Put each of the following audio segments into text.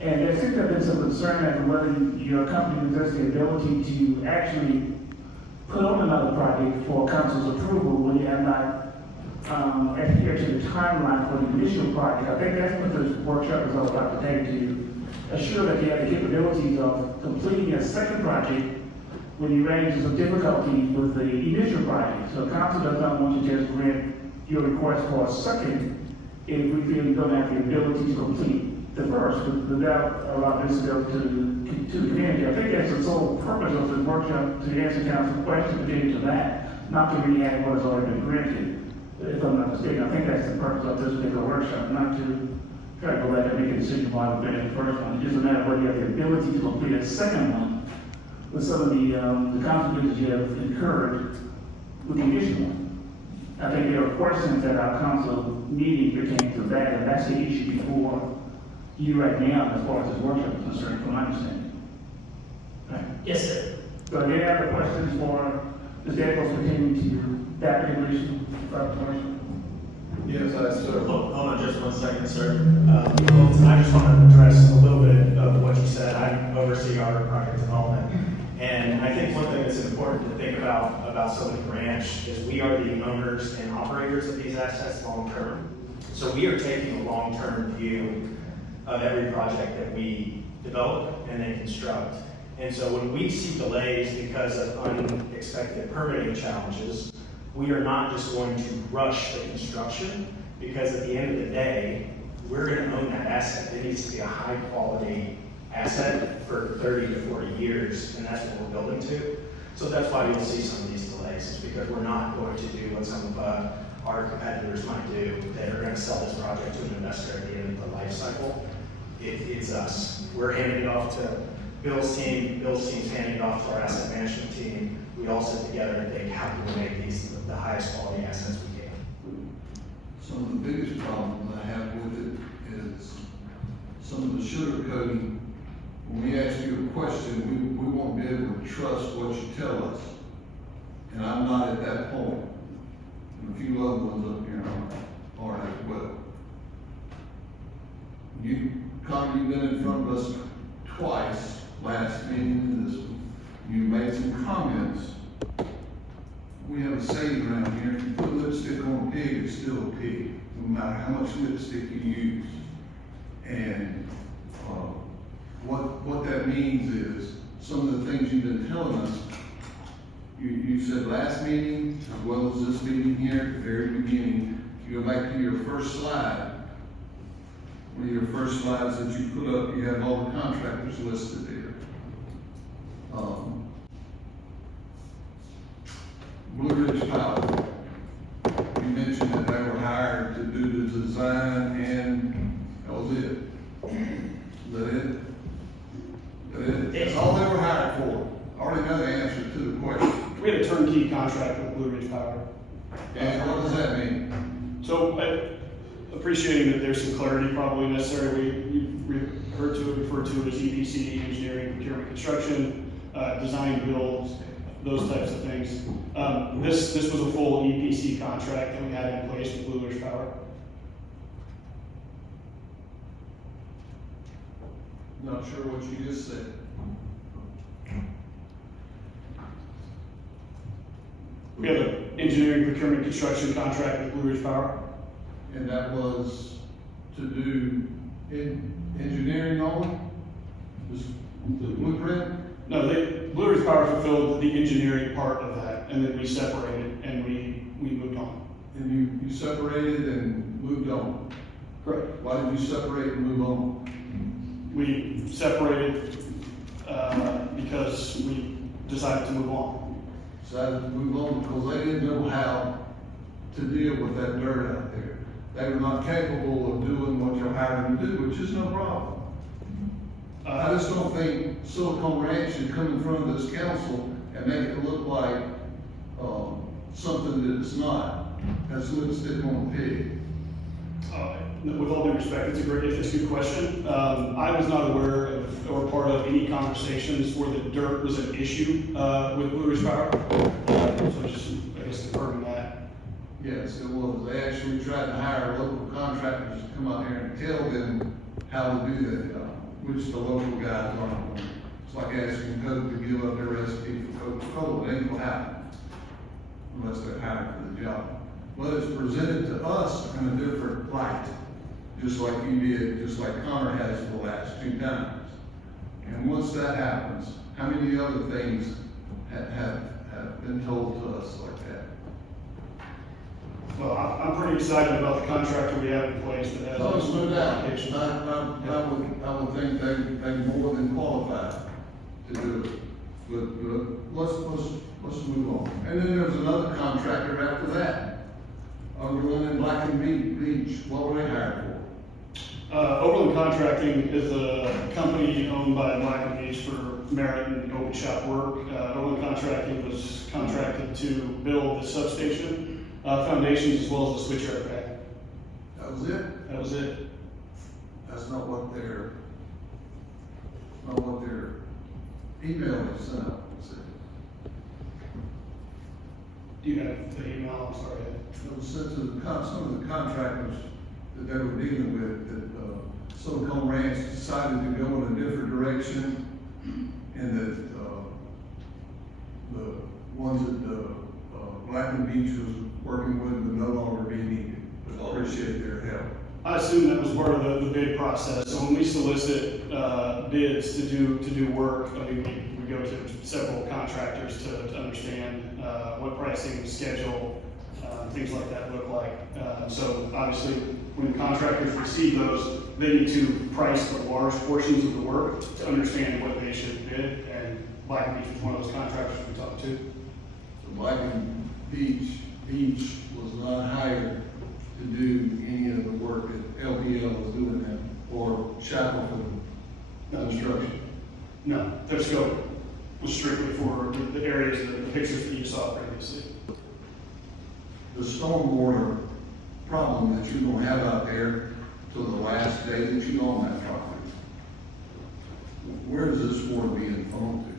And there seems to have been some concern as to whether your company possesses the ability to actually put on another project for council's approval when you have not adhere to the timeline for the initial project. I think that's what this workshop is all about today, to assure that you have the capabilities of completing a second project when you ran into some difficulties with the initial project. So council does not want to just grant your request for a second if we feel you don't have the ability to complete the first without allowing this to go to the community. I think that's the sole purpose of the workshop, to answer council's questions pertaining to that, not to re-add what has already been granted. If I'm not mistaken, I think that's the purpose of this particular workshop, not to try to go back and make a decision why we finished the first one. It's just a matter of whether you have the ability to complete a second one with some of the consequences you have incurred with the initial one. I think there are questions that our council meeting pertaining to that, and that's the issue before you right now, as far as this workshop is concerned, from my understanding. Right? Yes, sir. So any other questions for Ms. Daniels pertaining to that particular issue? Yes, sir. Hold on just 1 second, sir. I just want to address a little bit of what you said. I oversee our project development. And I think one thing that's important to think about Sylvan Ranch is we are the owners and operators of these assets long term. So we are taking a long-term view of every project that we develop and then construct. And so when we see delays because of unexpected permitting challenges, we are not just going to rush the construction, because at the end of the day, we're going to own that asset. It needs to be a high quality asset for 30 to 40 years, and that's what we're building to. So that's why you'll see some of these delays, is because we're not going to do what some of our competitors might do. That are going to sell this project to an investor at the end of the life cycle. It's us. We're handing it off to Bill's team. Bill's team's handing it off to our asset management team. We all sit together and think, how can we make these the highest quality assets we can? Some of the biggest problems I have with it is some of the sugar coating. When we ask you a question, we won't be able to trust what you tell us. And I'm not at that point. And a few other ones up here are as well. You've been in front of us twice, last meeting and this one. You made some comments. We have a saying around here, if you put lipstick on a pig, it's still a pig, no matter how much lipstick you use. And what that means is, some of the things you've been telling us, you said last meeting, as well as this meeting here, at the very beginning, you go back to your first slide. One of your first slides that you put up, you have all the contractors listed there. Blue Ridge Power, you mentioned that they were hired to do the design, and that was it. Is that it? That's all they were hired for. I already know the answer to the question. We had a turnkey contract with Blue Ridge Power. And what does that mean? So, appreciating that there's some clarity probably necessary, we refer to it as EPC, engineering, procurement, construction, design, build, those types of things. This was a full EPC contract that we had in place with Blue Ridge Power. Not sure what you just said. We have an engineering, procurement, construction contract with Blue Ridge Power. And that was to do engineering only? Just the blueprint? No, Blue Ridge Power fulfilled the engineering part of that, and then we separated and we moved on. And you separated and moved on? Correct. Why did you separate and move on? We separated because we decided to move on. Decided to move on because they didn't know how to deal with that dirt out there. They were not capable of doing what you're hired them to do, which is no problem. I just don't think Silicon Ranch should come in front of this council and make it look like something that it's not. That's lipstick on a pig. With all due respect, it's a good question. I was not aware of or part of any conversations where the dirt was an issue with Blue Ridge Power. So just, I guess, confirming that. Yes, it was. They actually tried to hire local contractors to come out here and tell them how to do that job, which the local guys aren't going. It's like asking Coke to give up their recipe for Coca-Cola, it ain't gonna happen unless they're hired for the job. But it's presented to us in a different light, just like you did, just like Connor has the last 2 times. And once that happens, how many other things have been told to us like that? Well, I'm pretty excited about the contractor we have in place that has. Oh, there's no doubt. applications. I would think they're more than qualified to do it. But let's move on. And then there's another contractor after that. Overland and Black and Beach, what were they hired for? Overland Contracting is a company owned by Black and Beach for merit and open shop work. Overland Contracting was contracted to build the substation, foundations, as well as the switchyard rack. That was it? That was it. That's not what their email was sent out. Do you have the email? I'm sorry. It was sent to some of the contractors that they were dealing with, that Silicon Ranch decided to go in a different direction, and that the ones that Black and Beach was working with would no longer be needed. But I appreciate their help. I assume that was part of the bid process. So when we solicit bids to do work, I mean, we go to several contractors to understand what pricing, schedule, things like that look like. So obviously, when contractors receive those, they need to price the large portions of the work to understand what they should bid. And Black and Beach was one of those contractors we talked to. The Black and Beach was not hired to do any of the work that LPL was doing then, or Shackleton construction. No, their scope was strictly for the areas, the pictures that you saw previously. The stormwater problem that you're gonna have out there till the last day that you own that property, where is this water being funneled to?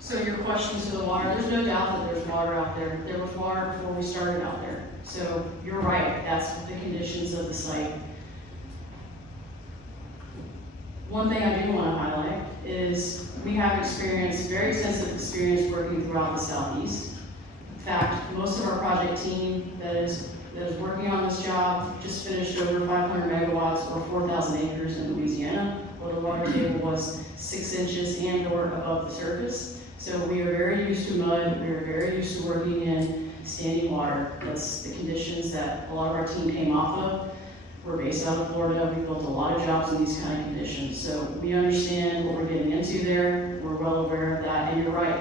So your question to the water, there's no doubt that there's water out there. There was water before we started out there. So you're right, that's the conditions of the site. One thing I do want to highlight is we have experience, very extensive experience working throughout the Southeast. In fact, most of our project team that is working on this job just finished over 500 megawatts or 4,000 acres in Louisiana, where the water table was 6 inches and or above the surface. So we are very used to mud, we are very used to working in standing water. That's the conditions that a lot of our team came off of. We're based out of Florida, we built a lot of jobs in these kind of conditions. So we understand what we're getting into there, we're well aware of that, and you're right.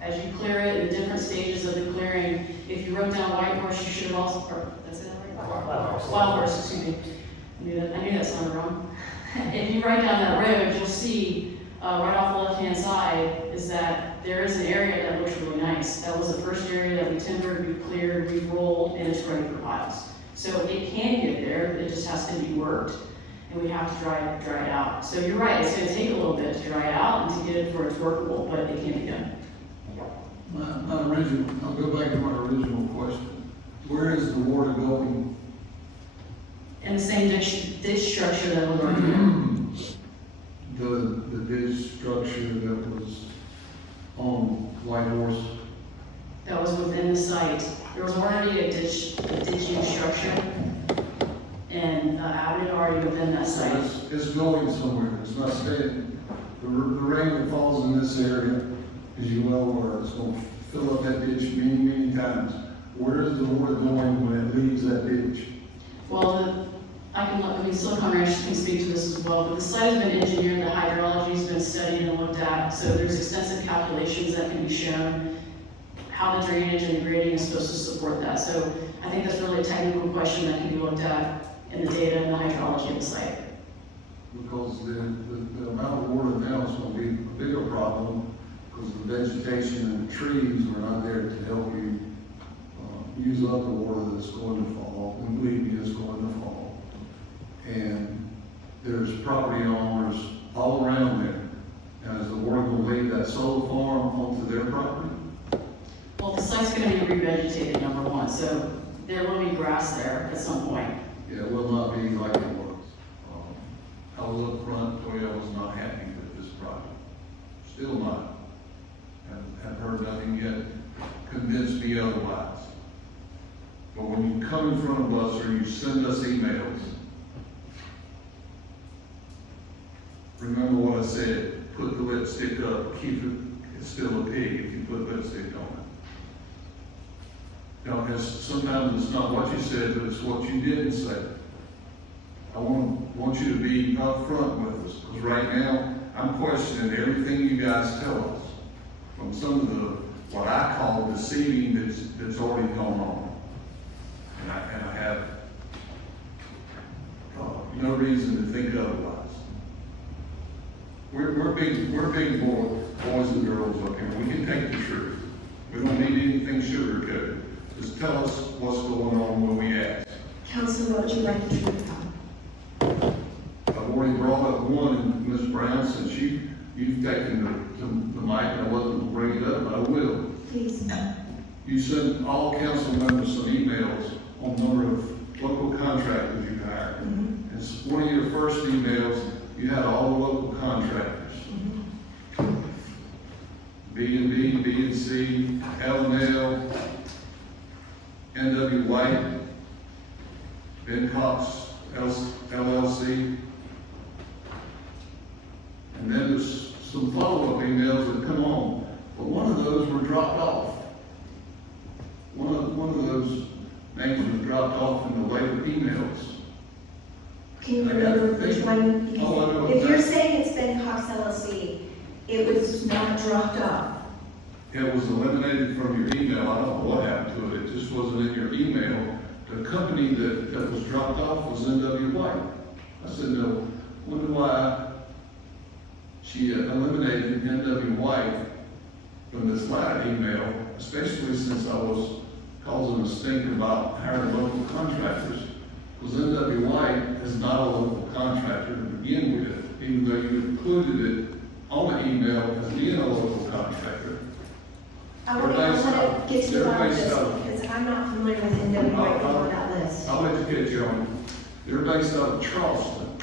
As you clear it, in different stages of the clearing, if you wrote down White Horse, you should have also, or, that's it, right? Wild Horse, excuse me. I knew that sounded wrong. If you write down that road, you'll see right off the left-hand side is that there is an area that looks really nice. That was the first area that we timbered, we cleared, we rolled, and it's ready for piles. So it can get there, it just has to be worked, and we have to dry it out. So you're right, it's gonna take a little bit to dry it out and to get it where it's workable, but it can be done. I'll go back to my original question. Where is the water going? And the same ditch structure that we're working The ditch structure that was on White Horse? that was within the site. There was already a ditching structure and avenue already within that site. It's going somewhere, it's not staying. The rain that falls in this area, as you well aware, it's going to fill up that ditch many times. Where is the water going when it leaves that ditch? Well, Silicon Ranch can speak to this as well, but the site has been engineered, the hydrology has been studied and looked at, so there's extensive calculations that can be shown how the drainage and the grading is supposed to support that. So I think that's really a technical question that can be looked at in the data and the hydrology of the site. Because the amount of water now is going to be a bigger problem because the vegetation and the trees are not there to help you use up the water that's going to fall. And believe me, it's going to fall. And there's property owners all around there. And is the water going to leave that solar farm onto their property? Well, the site's gonna be revegetated, number one, so there will be grass there at some point. Yeah, it will not be like it was. I was up front, Toyota is not happy with this project. Still not. Have heard nothing yet convince me otherwise. But when you come in front of us or you send us emails, remember what I said, put the lipstick up, keep it, it's still a pig if you put lipstick on it. You know, because sometimes it's not what you said, but it's what you didn't say. I want you to be upfront with us, because right now, I'm questioning everything you guys tell us, from some of the, what I call deceiving that's already gone on. And I have no reason to think otherwise. We're big boys and girls up here. We can take the truth. We don't need anything sugar-coated. Just tell us what's going on when we ask. Counselor, what would you like the truth about? I've already brought up one, and Ms. Brown, since you've taken the mic, and I wasn't going to bring it up, but I will. Please. You sent all council members some emails on the number of local contractors you hired. Mm-hmm. And one of your first emails, you had all the local contractors. B&B, B&C, L&L, N.W. White, Ben Cox, LLC. And then there's some follow-up emails that come on, but one of those were dropped off. One of those names was dropped off in the later emails. Can you I got remember it. which one? Because Oh, I know if that. you're saying it's Ben Cox LLC, it was not dropped off. It was eliminated from your email. I don't know what happened to it. It just wasn't in your email. The company that was dropped off was N.W. White. I said, no, wonder why she eliminated N.W. White from this latter email, especially since I was causing a stink about hiring local contractors, because N.W. White is not a local contractor to begin with, even though you included it on the email as being a local contractor. I want to get to the bottom of this because I'm not familiar with NW White on that list. I'll educate you on it. They're based out of Charleston.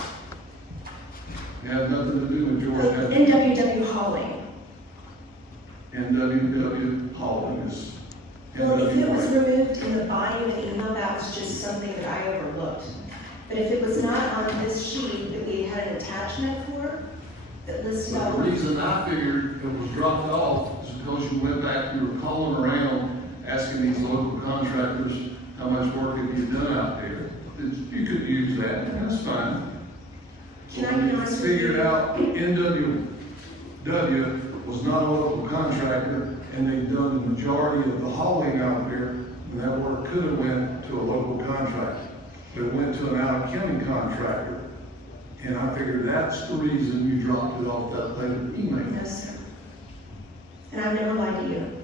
It had nothing to do with Georgia. NWW Hauling. NWW Hauling is Well, if it was NW White. removed in the body of the email, that was just something that I overlooked. But if it was not on this sheet that we had an attachment for, that listed But all. the reason I figured it was dropped off is because you went back, you were calling around, asking these local contractors, how much work have you done out there? You could use that, that's fine. Can I be honest with you? Figured out NWW was not a local contractor, and they've done the majority of the hauling out there, and that work could have went to a local contractor. But it went to an out-of-county contractor, and I figured that's the reason you dropped it off that later email. No, sir. And I've never lied to you.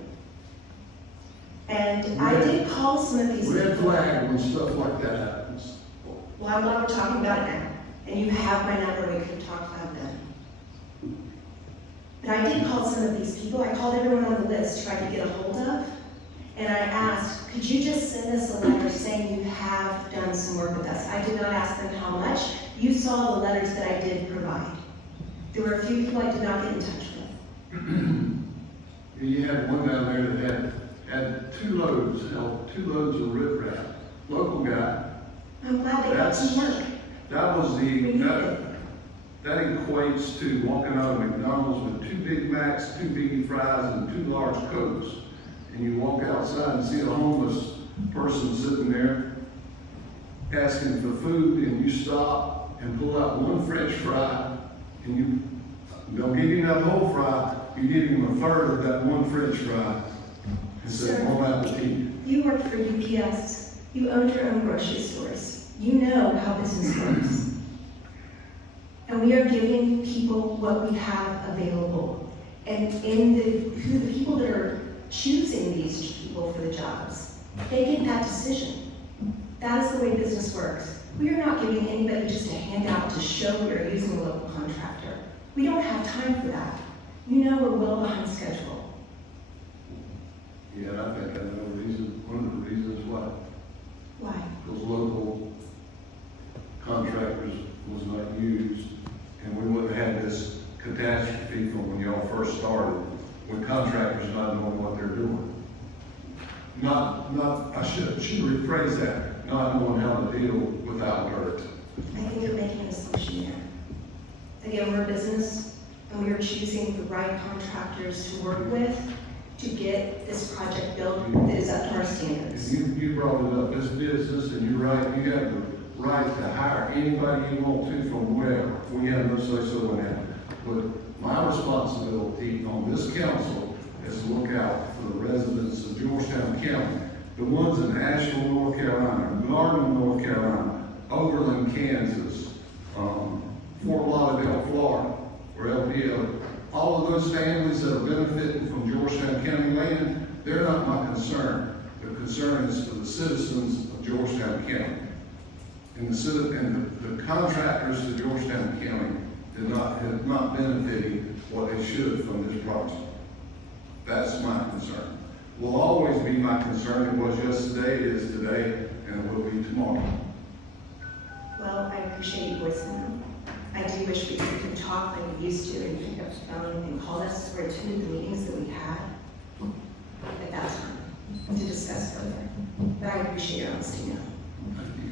And I did call some of these Red people. flag when stuff like that happens. Well, I'm glad we're talking about it now. And you have my number, we could talk about that. But I did call some of these people. I called everyone on the list, tried to get a hold of. And I asked, could you just send us a letter saying you have done some work with us? I did not ask them how much. You saw the letters that I did provide. There were a few people I did not get in touch with. You had one down there that had two loads of riprap. Local guy. I'm glad they got some work. That was We need it. that equates to walking out of McDonald's with 2 Big Macs, 2 Biggie Fries, and 2 large Cokes. And you walk outside and see a homeless person sitting there asking for food, and you stop and pull out one French fry, and you don't give him that whole fry, you give him a third of that one French fry, and say, Sir. bon appetit. You worked for UPS. You owned your own grocery stores. You know how business works. And we are giving people what we have available. And who the people that are choosing these people for the jobs, they get that decision. That is the way business works. We are not giving anybody just a handout to show we are using a local contractor. We don't have time for that. You know we're well behind schedule. Yeah, and I think I know one of the reasons why. Why? Because local contractors was not used, and we wouldn't have had this catastrophe from when y'all first started, with contractors not knowing what they're doing. I should rephrase that, not knowing how to deal without dirt. I think you're making an assumption there. Again, we're a business, and we are choosing the right contractors to work with to get this project built that is up to our standards. You brought it up, this business, and you're right, you have the right to hire anybody you want to from wherever. We have no say-so in that. But my responsibility on this council is to look out for the residents of Georgetown County, the ones in Asheville, North Carolina, Garden, North Carolina, Overland, Kansas, Fort Lauderdale, Florida, or LPO. All of those families that are benefiting from Georgetown County land, they're not my concern. The concern is for the citizens of Georgetown County. And the contractors to Georgetown County have not benefited what they should from this project. That's my concern. Will always be my concern. It was yesterday, it is today, and it will be tomorrow. Well, I appreciate you voicing them. I do wish we could talk like we used to and pick up the phone and call us or attend the meetings that we had at that time to discuss further. But I appreciate your honesty now. Thank you.